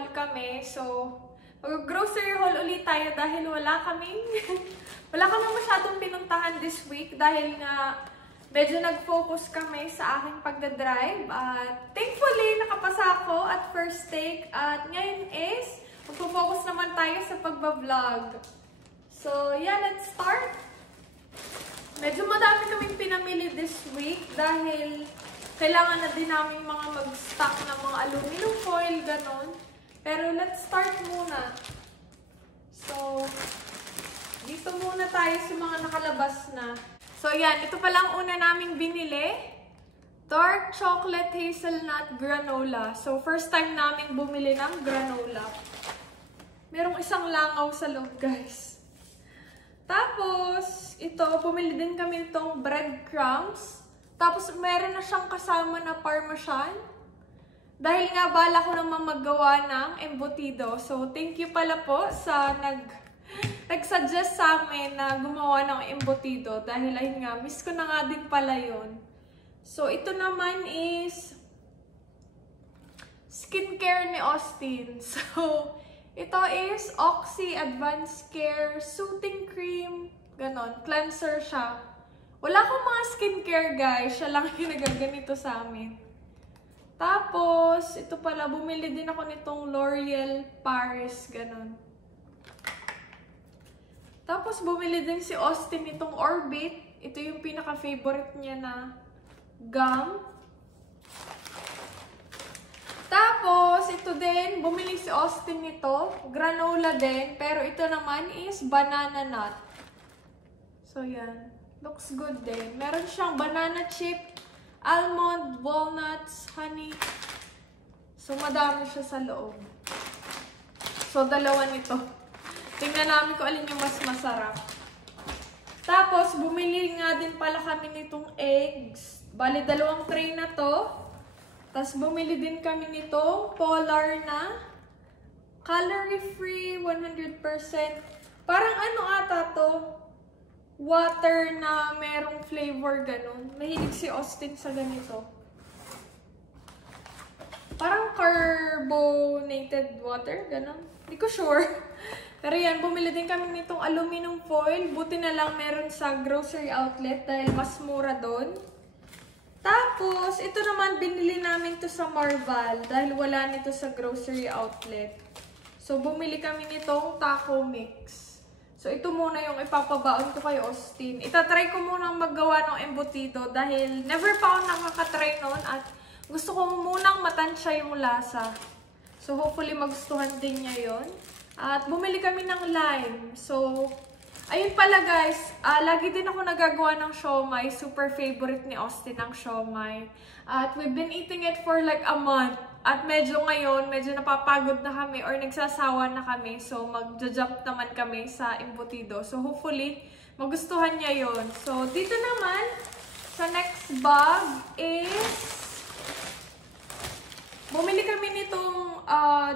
mall kami. So, mag-grocery haul ulit tayo dahil wala kaming masyadong pinuntahan this week dahil nga medyo nag-focus kami sa aking pagdadrive. At thankfully, nakapasa ako at first take. At ngayon is, mag-focus naman tayo sa pagbablog. So, yeah, let's start. Medyo madami kaming pinamili this week dahil kailangan na din namin mga mag-stock ng mga aluminum foil, ganon. Pero let's start muna. So, dito muna tayo sa mga nakalabas na. So, yan. Ito pa lang una naming binili. Dark Chocolate Hazelnut Granola. So, first time namin bumili ng granola. Merong isang langaw sa loob, guys. Tapos, ito, pumili din kami itong breadcrumbs. Tapos, meron na siyang kasama na parmesan. Dahil nga, bala ko naman maggawa ng embutido. So, thank you pala po sa nag-suggest sa amin na gumawa ng embutido. Dahil, ayun nga, miss ko na nga din pala yun. So, ito naman is skincare ni Austin. So, ito is Oxy Advanced Care Soothing Cream. Ganon. Cleanser siya. Wala akong mga skincare, guys. Siya lang yung nagaganito sa amin. Tapos, ito pala. Bumili din ako nitong L'Oreal Paris. Ganon. Tapos, bumili din si Austin nitong Orbit. Ito yung pinaka-favorite niya na gum. Tapos, ito din, bumili si Austin nito. Granola din. Pero ito naman is banana nut. So, yan. Looks good din. Meron siyang banana chip, almond, walnuts, honey. So, madami siya sa loob. So, dalawa nito. Tingnan namin kung alin yung mas masarap. Tapos, bumili nga din pala kami nitong eggs. Bali, 2 tray na to. Tapos, bumili din kami nitong Polar na calorie-free, 100%. Parang ano ata to? Water na merong flavor, ganun. Mahilig si Austin sa ganito. Parang carbonated water, ganun. Hindi ko sure. Pero yan, bumili din kami nitong aluminum foil. Buti na lang meron sa grocery outlet dahil mas mura doon. Tapos, ito naman, binili namin to sa Marval dahil wala nito sa grocery outlet. So, bumili kami nitong taco mix. So, ito muna yung ipapabaon ko kay Austin. Itatry ko munang maggawa ng embutido dahil never pa ako nakakatry noon at gusto ko munang matansya yung lasa. So, hopefully magustuhan din niya yon. At bumili kami ng lime. So, ayun pala guys, lagi din ako nagagawa ng siomai. Super favorite ni Austin ang siomai. At we've been eating it for like a month. At medyo ngayon, medyo napapagod na kami or nagsasawa na kami. So, magja-jump naman kami sa embutido. So, hopefully, magustuhan niya yon. So, dito naman, sa next bag is bumili kami nitong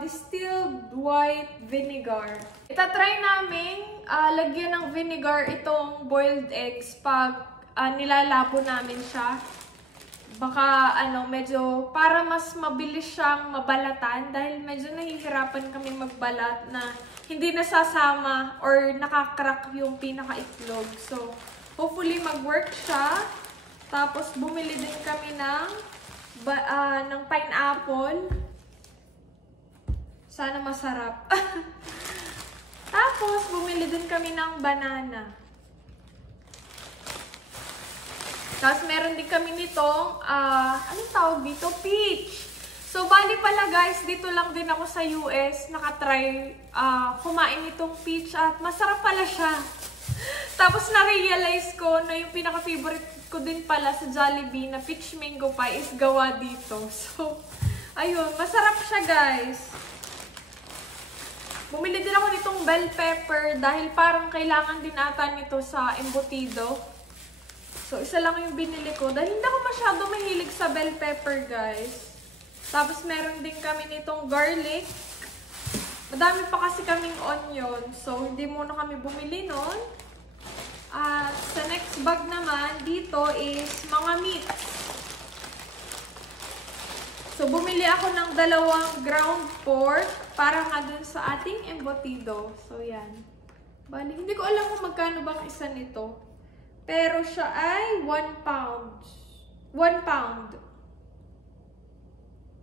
distilled white vinegar. Itatry namin lagyan ng vinegar itong boiled eggs pag nilalabo namin siya. Baka medyo para mas mabilis siyang mabalatan dahil medyo nahihirapan kami magbalat na hindi nasasama or nakakrack yung pinaka-itlog. So, hopefully mag-work siya. Tapos, bumili din kami ng pineapple. Sana masarap. Tapos, bumili din kami ng banana. Tapos, meron din kami nitong, anong tawag dito? Peach. So, bali pala guys, dito lang din ako sa US, nakatry kumain nitong peach at masarap pala siya. Tapos, na-realize ko na yung pinaka-favorite ko din pala sa Jollibee na peach mango pie is gawa dito. So, ayun, masarap siya guys. Bumili din ako nitong bell pepper dahil parang kailangan din ata nito sa embutido. So, isa lang yung binili ko. Dahil hindi ako masyado mahilig sa bell pepper, guys. Tapos, meron din kami nitong garlic. Madami pa kasi kaming onion. So, hindi muna kami bumili nun. At sa next bag naman, dito is mga meats. So, bumili ako ng 2 ground pork para nga dun sa ating embutido. So, yan. Bali, hindi ko alam kung magkano bang isa nito. Pero siya ay 1 pound. 1 pound.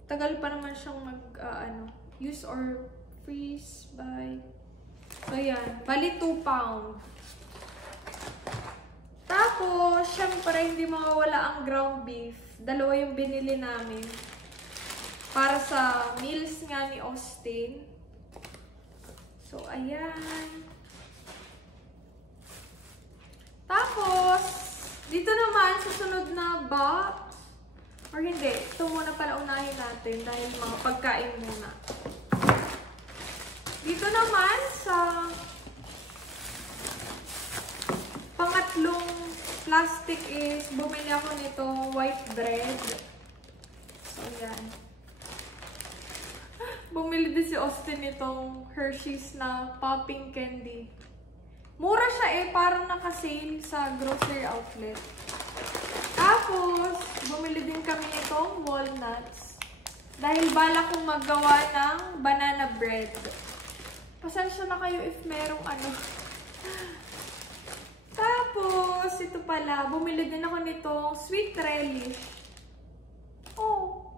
Tagal pa naman siyang use or freeze by. So, yan. Bali, 2 pound. Tapos, syempre, hindi mawawala ang ground beef. 2 yung binili namin. Para sa meals nga ni Austin. So, ayan. Tapos, dito naman, susunod na box. Or hindi, ito muna pala unahin natin dahil mga pagkain muna. Dito naman sa pangatlong plastic is bumili ako nito white bread. So, yan. Bumili din si Austin nitong Hershey's na popping candy. Mura siya parang naka-sale sa grocery outlet. Tapos, bumili din kami nitong walnuts. Dahil bala kong magawa ng banana bread. Pasensya na kayo if merong Tapos, ito pala, bumili din ako nitong sweet relish. Oh,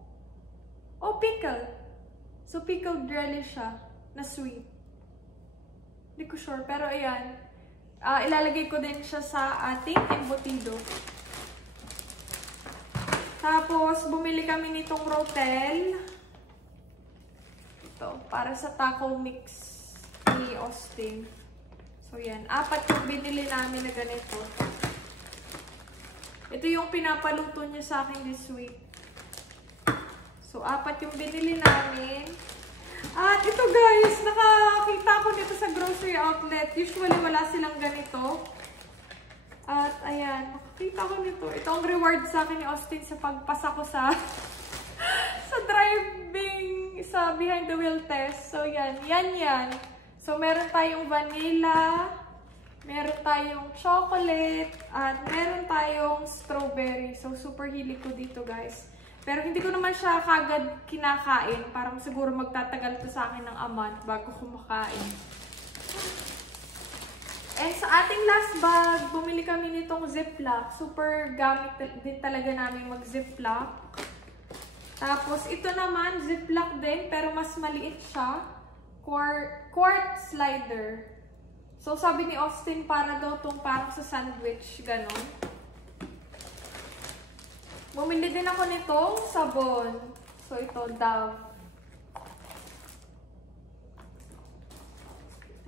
pickle. So, pickled relish siya na sweet. Hindi ko sure, pero ayan. Ilalagay ko din siya sa ating embutido. Tapos, bumili kami nitong Rotel. Ito, para sa taco mix ni Austin. So, yan. 4 yung binili namin na ganito. Ito yung pinapaluto niya sa akin this week. So, 4 yung binili namin. At ito guys, nakakita ko nito sa grocery outlet. Usually, wala silang ganito. At ayan, nakakita ko nito. Ito ang reward sa akin ni Austin sa pagpasa ko sa driving, sa behind the wheel test. So, yan. So, meron tayong vanilla, meron tayong chocolate, at meron tayong strawberry. So, super hilig ko dito, guys. Pero hindi ko naman siya kagad kinakain. Parang siguro magtatagal to sa akin ng a month bago kumakain. And sa ating last bag, bumili kami nitong Ziploc. Super gamit din talaga namin mag-Ziploc. Tapos, ito naman, Ziploc din, pero mas maliit siya. Quart slider. So, sabi ni Austin, para daw itong parang sa sandwich, ganon. Bumili din ako nitong sabon. So, ito, Dove.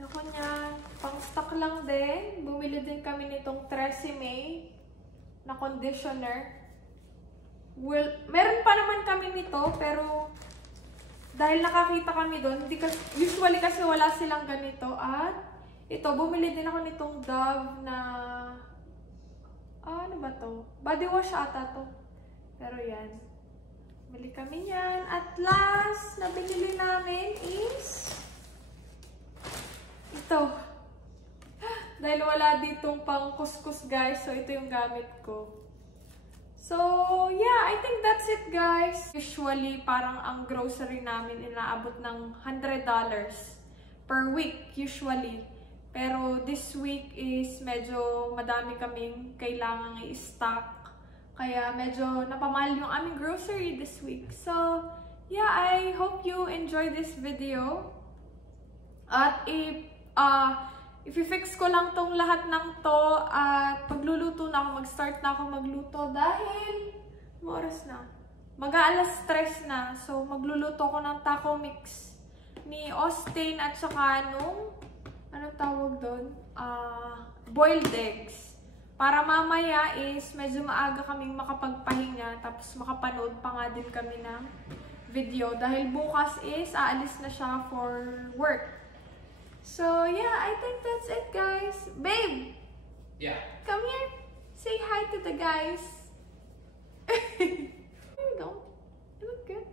Ako niyan. Pang-stock lang din. Bumili din kami nitong Tresemme na conditioner. Well, meron pa naman kami nito, pero dahil nakakita kami doon, usually kasi wala silang ganito. At ito, bumili din ako nitong Dove na, ano ba to? Body wash ata to. Pero yan. Bili kami yan. At last na binili namin is ito. Dahil wala ditong pang kuskus guys. So, ito yung gamit ko. So, yeah. I think that's it guys. Usually, parang ang grocery namin inaabot ng $100 per week usually. Pero this week is medyo madami kaming kailangang i-stock. Kaya medyo napamahal yung aming grocery this week. So, yeah, I hope you enjoy this video. At if i-fix ko lang tong lahat ng to at pagluluto na ako, mag-start na ako magluto dahil oras na. Mag-aalas 3 na. So, magluluto ko ng taco mix ni Austin at saka nung, anong tawag doon? Boiled eggs. Para mamaya is medyo maaga kaming makapagpahinga tapos makapanood pa nga din kami ng video dahil bukas is aalis na siya for work. So yeah, I think that's it guys. Babe! Yeah. Come here. Say hi to the guys. There you go. You look good.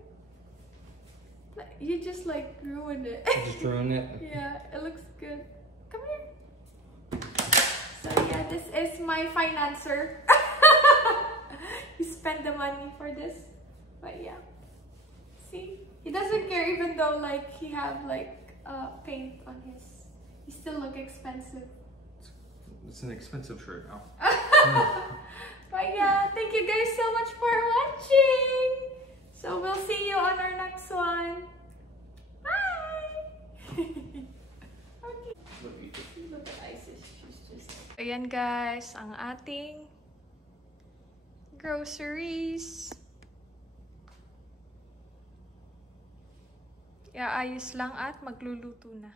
You just like ruined it. Just ruined it? Yeah, it looks good. Come here. So yeah, this is my financer. You spend the money for this. But yeah. See? He doesn't care even though like he have like paint on his. He still look expensive. It's an expensive shirt now. But yeah, thank you guys so much for watching. So we'll see you on our next one. Bye! Okay. Look at Isis. She's just... Ayan guys, ang ating groceries. Iaayos lang at magluluto na.